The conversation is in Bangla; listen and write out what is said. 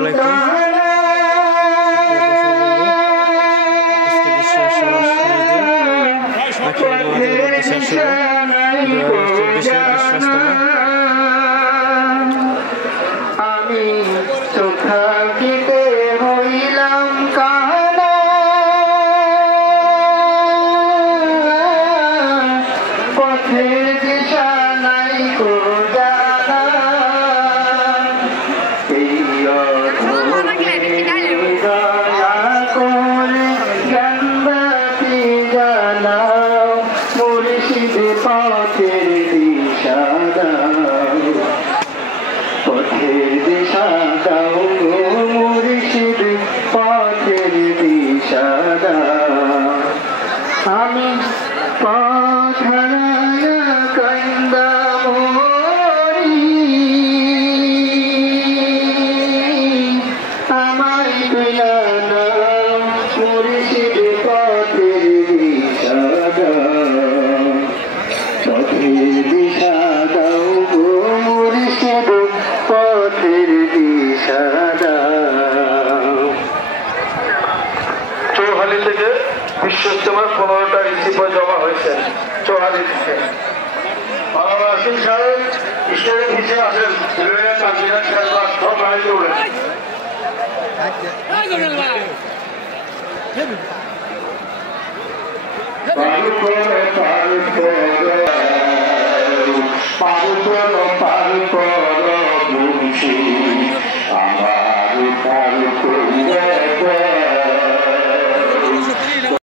আলাইকুম। আমি তো থাকিতে হইলাম কানা, পথের দিশা নাই কো জানা, এই দয়া করে জ্ঞানবাতি জানাও, মুর্শিদ পথের দিশা দাও, পথের দিশা দাও গো মুর্শিদ, পথের দিশা দাও। আমি পথ হারায়া কান্দা মরি, আমায় বিনা নাও মুর্শিদ, পথের দিশা দাও, পথের দিশা দাও গো মুর্শিদ, পথের দিশা দাও। চৌহালি থেকে বিশ্ব ইজতেমার 15টা ইস্তিফা জমা হয়েছে চৌহালি থেকে। আসিফ সাহেব স্টেজের নিচে আসেন, সব বাড়িতে উঠে পার